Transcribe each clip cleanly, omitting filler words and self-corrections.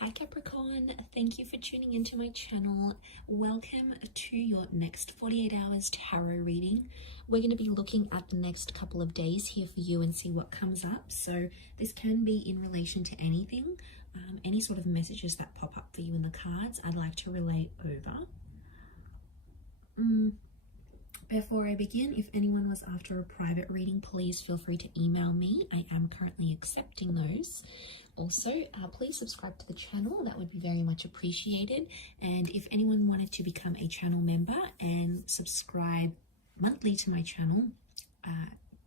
Hi Capricorn, thank you for tuning into my channel. Welcome to your next 48 hours tarot reading. We're going to be looking at the next couple of days here for you and see what comes up. So this can be in relation to anything, any sort of messages that pop up for you in the cards I'd like to relay over. Before I begin, if anyone was after a private reading, please feel free to email me. I am currently accepting those. Also, please subscribe to the channel. That would be very much appreciated. And if anyone wanted to become a channel member and subscribe monthly to my channel,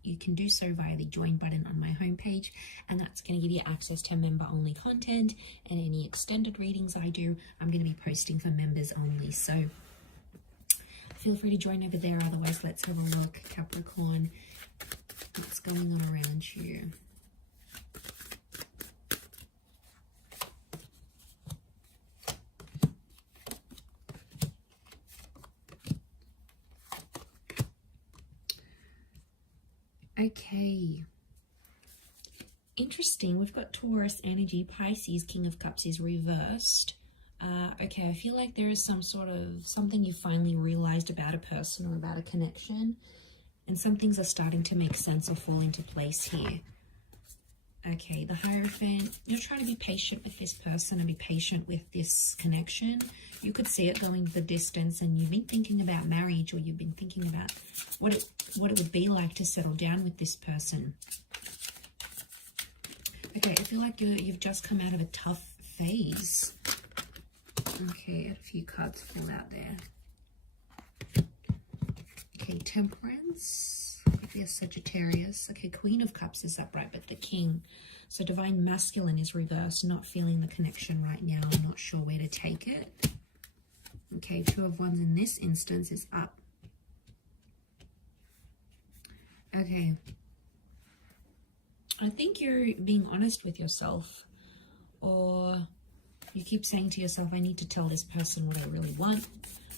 you can do so via the join button on my homepage, and that's going to give you access to member-only content, and any extended readings I do, I'm going to be posting for members only. So feel free to join over there. Otherwise, let's have a look, Capricorn. What's going on around you? Okay. Interesting. We've got Taurus energy. Pisces, King of Cups is reversed. Okay, I feel like there is some sort of something you finally realized about a person or about a connection, and some things are starting to make sense or fall into place here. Okay, the Hierophant, you're trying to be patient with this person and be patient with this connection. You could see it going the distance, and you've been thinking about marriage, or you've been thinking about what it would be like to settle down with this person. Okay, I feel like you've just come out of a tough phase. Okay, a few cards fall out there. Okay, Temperance. Maybe a Sagittarius. Okay, Queen of Cups is upright, but the King. So Divine Masculine is reversed. Not feeling the connection right now. I'm not sure where to take it. Okay, Two of Wands in this instance is up. Okay. I think you're being honest with yourself, or you keep saying to yourself, I need to tell this person what I really want.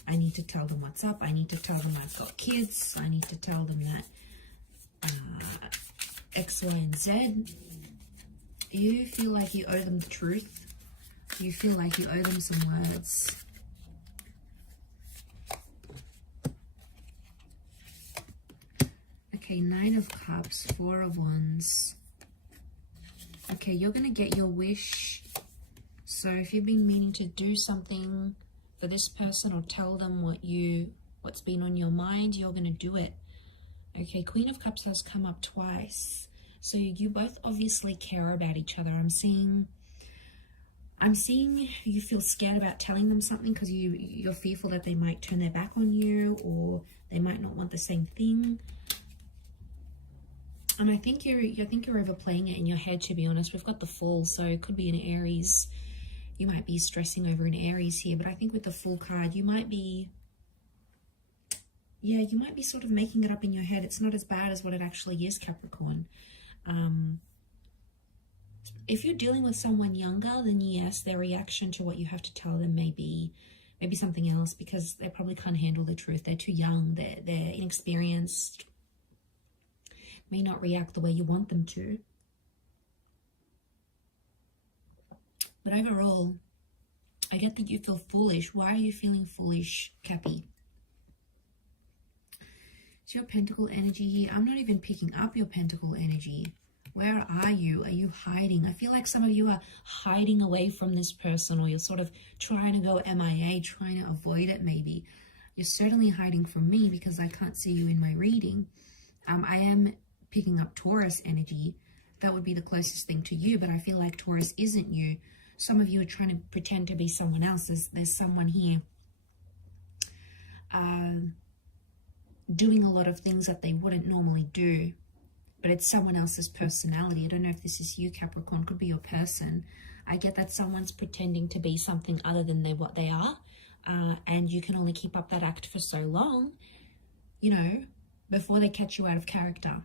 I need to tell them what's up. I need to tell them I've got kids. I need to tell them that X, Y, and Z. You feel like you owe them the truth. You feel like you owe them some words. Okay, Nine of Cups, Four of Wands. Okay, you're going to get your wish. So if you've been meaning to do something for this person or tell them what's been on your mind, you're going to do it. Okay, Queen of Cups has come up twice. So you both obviously care about each other. I'm seeing you feel scared about telling them something because you're fearful that they might turn their back on you, or they might not want the same thing. And I think you're overplaying it in your head, to be honest. We've got the Fool, so it could be an Aries. You might be stressing over an Aries here, but I think with the Fool card, you might be sort of making it up in your head. It's not as bad as what it actually is, Capricorn. If you're dealing with someone younger, then yes, their reaction to what you have to tell them may be something else, because they probably can't handle the truth. They're too young. They're inexperienced. May not react the way you want them to. But overall, I get that you feel foolish. Why are you feeling foolish, Cappy? It's your Pentacle energy here. I'm not even picking up your Pentacle energy. Where are you? Are you hiding? I feel like some of you are hiding away from this person, or you're sort of trying to go MIA, trying to avoid it maybe. You're certainly hiding from me because I can't see you in my reading. I am picking up Taurus energy. That would be the closest thing to you, but I feel like Taurus isn't you. Some of you are trying to pretend to be someone else. There's someone here doing a lot of things that they wouldn't normally do, but it's someone else's personality. I don't know if this is you, Capricorn. Could be your person. I get that someone's pretending to be something other than what they are, and you can only keep up that act for so long, before they catch you out of character.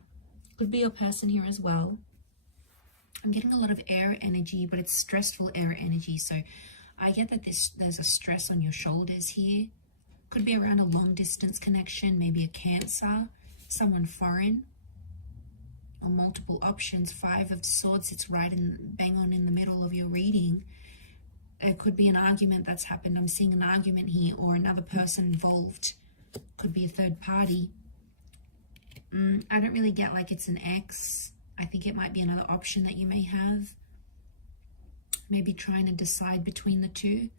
Could be your person here as well. I'm getting a lot of air energy, but it's stressful air energy. So I get that there's a stress on your shoulders here. Could be around a long distance connection, maybe a Cancer, someone foreign, or multiple options. Five of Swords, it's right bang on in the middle of your reading. could be an argument that's happened. I'm seeing an argument here, or another person involved. Could be a third party. I don't really get like it's an ex. I think it might be another option that you may have. Maybe trying to decide between the two.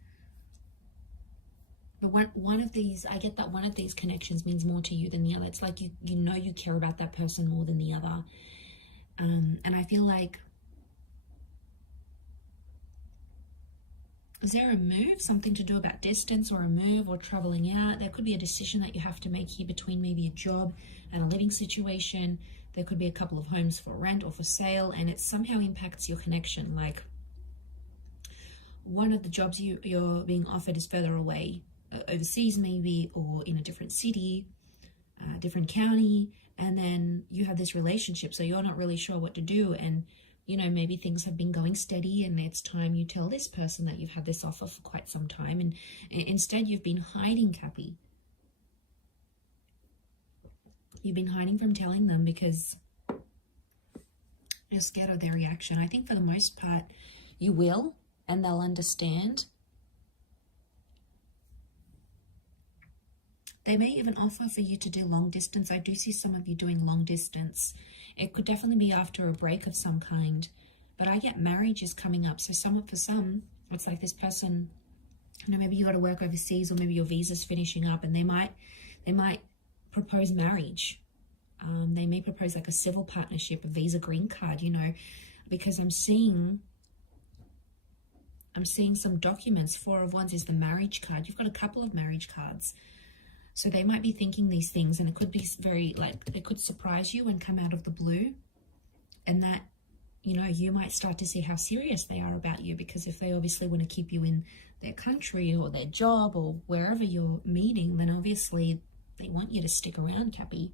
But one of these, I get that one of these connections means more to you than the other. It's like you know you care about that person more than the other. And I feel like, is there a move? Something to do about distance, or a move, or traveling out? There could be a decision that you have to make here between maybe a job and a living situation. There could be a couple of homes for rent or for sale, and it somehow impacts your connection. Like one of the jobs you're being offered is further away, overseas maybe, or in a different city, different county, and then you have this relationship, so you're not really sure what to do, and you know, maybe things have been going steady and it's time you tell this person that you've had this offer for quite some time, and instead you've been hiding, Cappy. You've been hiding from telling them because you're scared of their reaction. I think for the most part you will, and they'll understand. They may even offer for you to do long distance. I do see some of you doing long distance. It could definitely be after a break of some kind. But I get marriage is coming up. So for some, it's like this person, you know, maybe you got to work overseas, or maybe your visa's finishing up, and they might propose marriage. They may propose like a civil partnership, a visa green card, you know, because I'm seeing some documents. 4 of Wands is the marriage card. You've got a couple of marriage cards. So they might be thinking these things, and it could be very, like, it could surprise you and come out of the blue. And that, you know, you might start to see how serious they are about you, because if they obviously want to keep you in their country or their job or wherever you're meeting, then obviously they want you to stick around, Cappy.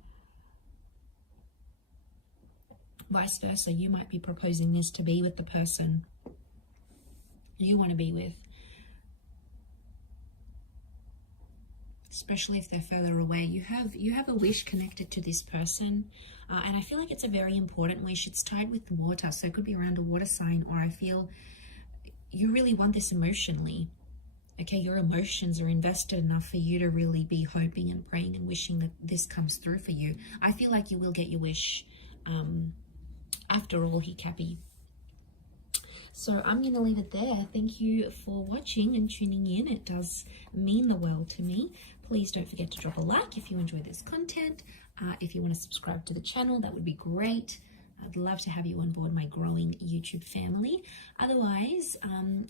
Vice versa, you might be proposing this to be with the person you want to be with. Especially if they're further away. You have a wish connected to this person, and I feel like it's a very important wish. It's tied with water, so it could be around a water sign, or I feel you really want this emotionally. Okay, your emotions are invested enough for you to really be hoping and praying and wishing that this comes through for you. I feel like you will get your wish after all here, Cappy. So I'm going to leave it there. Thank you for watching and tuning in. It does mean the world to me. Please don't forget to drop a like if you enjoy this content. If you want to subscribe to the channel, that would be great. I'd love to have you on board my growing YouTube family. Otherwise,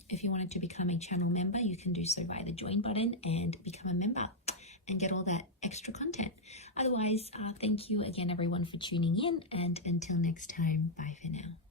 if you wanted to become a channel member, you can do so via the join button and become a member and get all that extra content. Otherwise, thank you again, everyone, for tuning in. And until next time, bye for now.